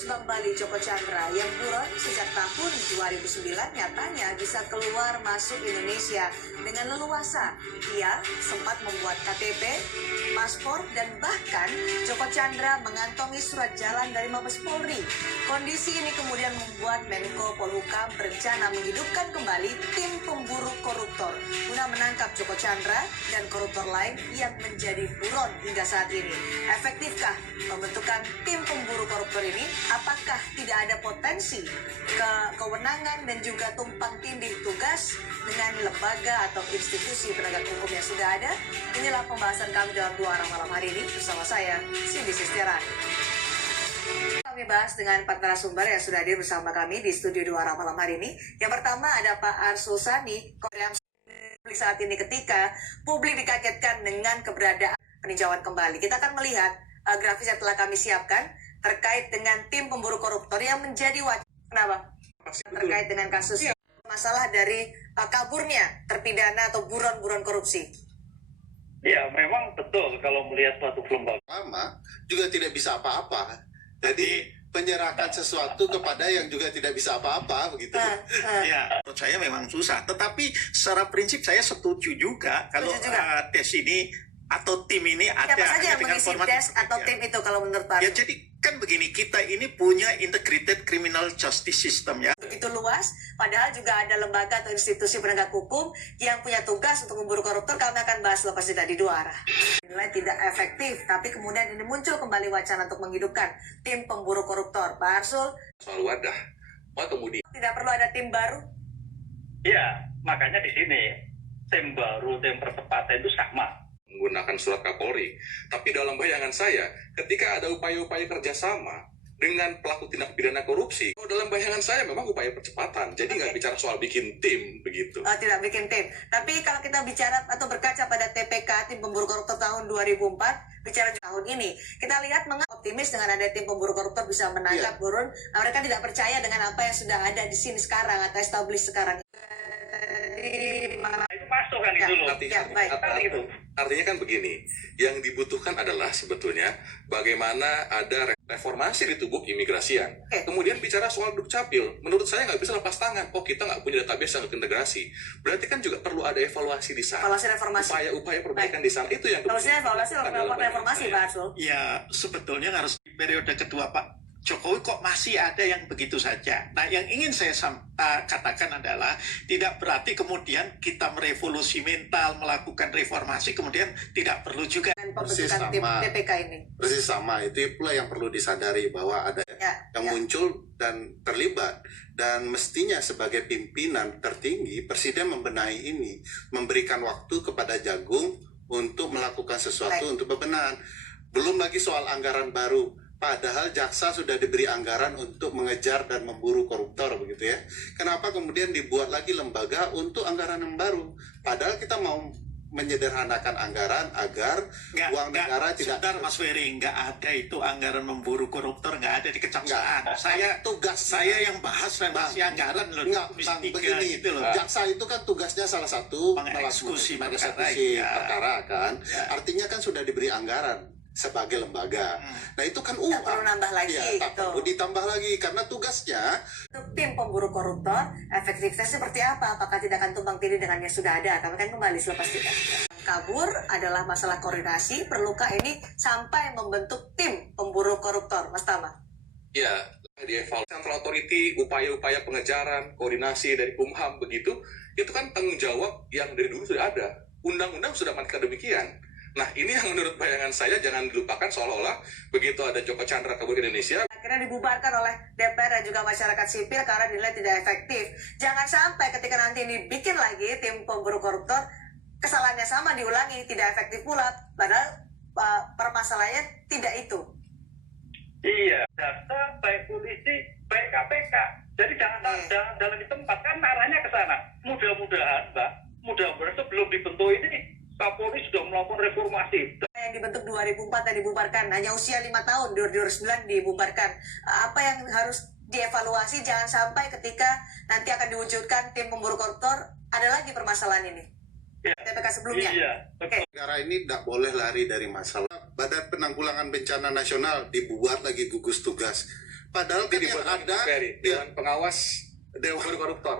Kasus Bank Bali Joko Chandra yang buron sejak tahun 2009 nyatanya bisa keluar masuk Indonesia dengan leluasa. Ia sempat membuat KTP, paspor, dan bahkan Joko Chandra mengantongi surat jalan dari Mabes Polri. Kondisi ini kemudian membuat Menko Polhukam berencana menghidupkan kembali tim pemburu koruptor guna menangkap Joko Chandra dan koruptor lain yang menjadi buron hingga saat ini. Efektifkah pembentukan tim pemburu koruptor ini? Apakah tidak ada potensi kewenangan dan juga tumpang tindih tugas dengan lembaga atau institusi penegak hukum yang sudah ada? Inilah pembahasan kami dalam Dua Arah malam hari ini bersama saya, Cindy Sistiarani. Kami bahas dengan 4 narasumber yang sudah hadir bersama kami di studio Dua Arah malam hari ini. Yang pertama ada Pak Arsul Sani, Korea saat ini ketika publik dikagetkan dengan keberadaan peninjauan kembali. Kita akan melihat grafis yang telah kami siapkan terkait dengan tim pemburu koruptor yang menjadi wajib. Kenapa? Terkait dengan kasus masalah dari kaburnya terpidana atau buron-buron korupsi. Ya, memang betul kalau melihat suatu lembaga. Lama juga tidak bisa apa-apa. Jadi penyerahkan sesuatu kepada yang juga tidak bisa apa-apa begitu. Ya, menurut saya memang susah. Tetapi secara prinsip saya setuju juga kalau tes ini atau tim ini ada. Siapa saja yang mengisi tes atau tim itu kalau menurut Pak? Ya, jadi kan begini, kita ini punya integrated criminal justice system ya. Begitu luas, padahal juga ada lembaga atau institusi penegak hukum yang punya tugas untuk memburu koruptor. Kami akan bahas lepas jeda di Dua Arah. Nilai tidak efektif, tapi kemudian ini muncul kembali wacana untuk menghidupkan tim pemburu koruptor. Pak Arsul, soal wadah, kemudian tidak perlu ada tim baru? Ya, makanya di sini tim baru, tim percepatan itu sama. Menggunakan surat Kapolri. Tapi dalam bayangan saya, ketika ada upaya-upaya kerjasama dengan pelaku tindak pidana korupsi, dalam bayangan saya memang upaya percepatan. Jadi nggak bicara soal bikin tim begitu. Tidak bikin tim. Tapi kalau kita bicara atau berkaca pada TPK, tim pemburu koruptor tahun 2004, bicara tahun ini, kita lihat mengapa optimis dengan ada tim pemburu koruptor bisa menangkap buron. Mereka tidak percaya dengan apa yang sudah ada di sini sekarang atau established sekarang. Itu masuk kan itu loh. Artinya kan begini, yang dibutuhkan adalah sebetulnya bagaimana ada reformasi di tubuh keimigrasian. Kemudian bicara soal dukcapil, menurut saya nggak bisa lepas tangan. Oh, kita nggak punya database yang terintegrasi. Berarti kan juga perlu ada evaluasi di sana. Evaluasi reformasi. Upaya-upaya perbaikan di sana itu yang evaluasi reformasi, Pak Arsul. Ya, sebetulnya harus di periode kedua Pak Jokowi kok masih ada yang begitu saja. Nah, yang ingin saya katakan adalah tidak berarti kemudian kita merevolusi mental, melakukan reformasi, kemudian tidak perlu juga. Persis sama, TPK ini. persis sama. Itu pula yang perlu disadari bahwa ada yang muncul dan terlibat. Dan mestinya sebagai pimpinan tertinggi, Presiden membenahi ini, memberikan waktu kepada Jagung untuk melakukan sesuatu untuk bebenah. Belum lagi soal anggaran baru. Padahal jaksa sudah diberi anggaran untuk mengejar dan memburu koruptor begitu ya. Kenapa kemudian dibuat lagi lembaga untuk anggaran yang baru? Padahal kita mau menyederhanakan anggaran agar uang negara tidak. Sebentar Mas Ferry, nggak ada itu anggaran memburu koruptor, nggak ada di kejaksaan. Saya yang bahas revisi anggaran loh. Begini, gitu loh. Jaksa itu kan tugasnya salah satu mengeksekusi perkara kan. Artinya kan sudah diberi anggaran sebagai lembaga. Nah itu kan tak perlu nambah lagi tak perlu ditambah lagi karena tugasnya. Untuk tim pemburu koruptor efektivitasnya seperti apa? Apakah tidak akan tumpang tindih dengan yang sudah ada? Kami akan kembali selepas jeda. Kabur adalah masalah koordinasi. Perlukah ini sampai membentuk tim pemburu koruptor, Mas Tama? Ya, di evaluasi Central Authority, upaya-upaya pengejaran, koordinasi dari Kumham begitu, itu kan tanggung jawab yang dari dulu sudah ada. Undang-undang sudah mengatur demikian. Nah, ini yang menurut bayangan saya jangan dilupakan seolah-olah begitu ada Joko Chandra kabur ke Indonesia. Akhirnya dibubarkan oleh DPR dan juga masyarakat sipil karena dinilai tidak efektif. Jangan sampai ketika nanti dibikin lagi tim pemburu koruptor, kesalahannya sama diulangi, tidak efektif pula. Padahal permasalahannya tidak itu. Iya, jaksa, baik polisi, baik KPK. Jadi jangan jalan di tempat, kan arahnya ke sana. Mudah-mudahan, Mbak, mudah-mudahan sebelum dibentuk ini, Kapolri sudah melakukan reformasi. Yang dibentuk 2004 dan dibubarkan, hanya usia 5 tahun, 2009 dibubarkan. Apa yang harus dievaluasi, jangan sampai ketika nanti akan diwujudkan tim pemburu koruptor, ada lagi permasalahan ini. TPK sebelumnya. Iya, Negara ini tidak boleh lari dari masalah. Badan Penanggulangan Bencana Nasional dibuat lagi gugus tugas. Padahal kan yang dibuat lagi ada Mas Ferry, Dewan Pengawas Dewan Koruptor.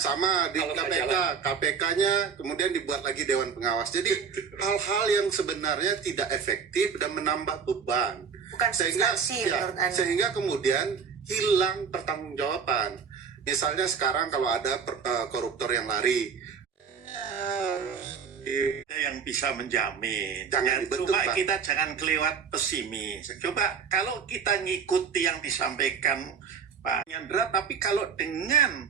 sama di Kalau nggak KPK, jalan. KPK-nya kemudian dibuat lagi Dewan Pengawas. Jadi hal-hal yang sebenarnya tidak efektif dan menambah beban. Bukan substansi menurut Anda. Sehingga kemudian hilang pertanggungjawaban. Misalnya sekarang kalau ada koruptor yang lari, yang bisa menjamin. Jangan dibentuk, Cuma Pak. kita jangan kelewat pesimis. Coba kalau kita ngikuti yang disampaikan Pak Nyandra, tapi kalau dengan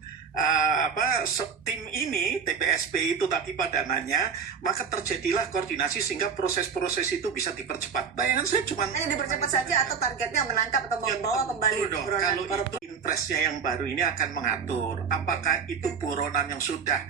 tim ini TPSP itu tadi padanannya, maka terjadilah koordinasi sehingga proses-proses itu bisa dipercepat. Bayangan saya cuma Hanya dipercepat saja atau targetnya menangkap atau membawa kembali dong. buronan Kalau koruptor? itu impresnya yang baru ini akan mengatur apakah itu buronan yang sudah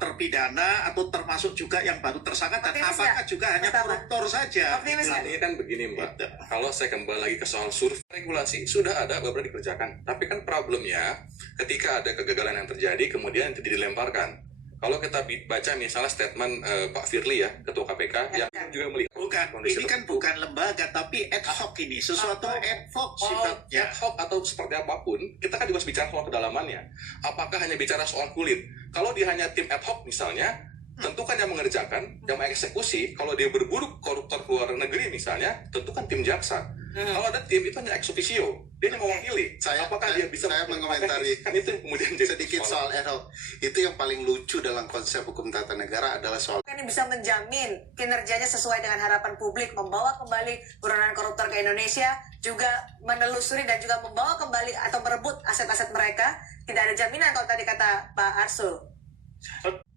terpidana atau termasuk juga yang baru tersangka, dan Optimis apakah nggak? juga hanya Pertama. koruptor saja. Optimis nggak? Ini kan begini Mbak, Gitu. kalau saya kembali lagi ke soal survei, regulasi sudah ada beberapa dikerjakan. Tapi kan problemnya ketika ada kegagalan yang terjadi kemudian itu dilemparkan. Kalau kita baca misalnya statement Pak Firly ya, Ketua KPK, yang juga melihat Bukan, kondisi ini kan tertentu. bukan lembaga tapi ad hoc ini, sesuatu ad hoc Soal sifatnya. ad hoc atau seperti apapun, kita kan juga harus bicara soal kedalamannya. Apakah hanya bicara soal kulit? Kalau dia hanya tim ad hoc misalnya, tentu kan yang mengerjakan, yang mengeksekusi, kalau dia berburu koruptor ke luar negeri misalnya, tentu kan tim jaksa. Kalau ada tim itu hanya ex officio, dia hanya mewakili. Apakah dia bisa saya mengomentari kan itu yang kemudian jadi sedikit soal ad hoc. Itu yang paling lucu dalam konsep hukum tata negara adalah soal Kan yang bisa menjamin kinerjanya sesuai dengan harapan publik, membawa kembali buronan koruptor ke Indonesia, juga menelusuri dan juga membawa kembali atau merebut aset-aset mereka. Tidak ada jaminan kalau tadi kata Pak Arsul.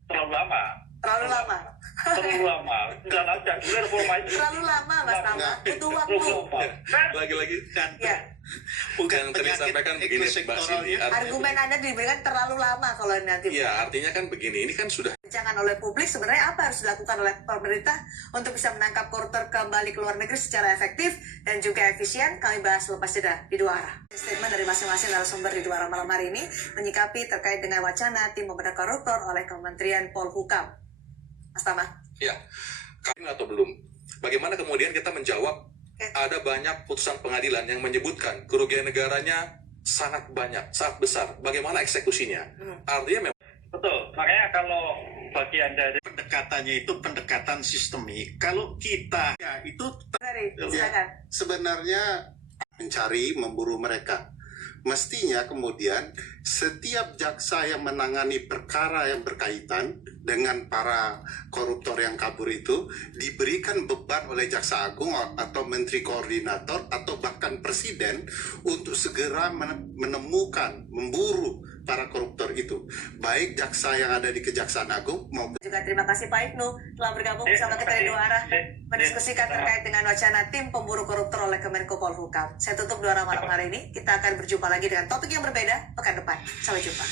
Terlalu lama. Terlalu lama. Terlalu lama. Jalan aja dulu reforma itu. Terlalu lama, Mas Tama. Butuh waktu. Terlalu lama. Kan lagi-lagi Dan Ya, bukan yang tadi penyakit disampaikan begini Mbak ekosektoralnya. Cindy, artinya argumen Anda diberikan terlalu lama kalau nanti iya, artinya kan begini, ini kan sudah jangan oleh publik. Sebenarnya apa harus dilakukan oleh pemerintah untuk bisa menangkap koruptor kembali ke luar negeri secara efektif dan juga efisien? Kami bahas lepas jeda di Dua Arah. Statement dari masing-masing narasumber di Dua Arah malam hari ini menyikapi terkait dengan wacana tim pemberantasan koruptor oleh Kementerian Polhukam. Mas Tama. ya, kami atau belum. Bagaimana kemudian kita menjawab ada banyak putusan pengadilan yang menyebutkan kerugian negaranya sangat banyak, sangat besar. Bagaimana eksekusinya? Artinya memang betul. Makanya kalau bagian dari Pendekatannya itu pendekatan sistemik. Kalau kita ya itu Mari, silakan. sebenarnya mencari, memburu mereka. Mestinya kemudian setiap jaksa yang menangani perkara yang berkaitan dengan para koruptor yang kabur itu diberikan beban oleh Jaksa Agung atau Menteri Koordinator atau bahkan Presiden untuk segera menemukan, memburu para koruptor itu. Baik jaksa yang ada di Kejaksaan Agung maupun Juga terima kasih Pak Ibnu telah bergabung bersama kita di Dua Arah mendiskusikan terkait dengan wacana tim pemburu koruptor oleh Kemenko Polhukam. Saya tutup Dua Arah malam hari ini. Kita akan berjumpa lagi dengan topik yang berbeda pekan depan. Sampai jumpa.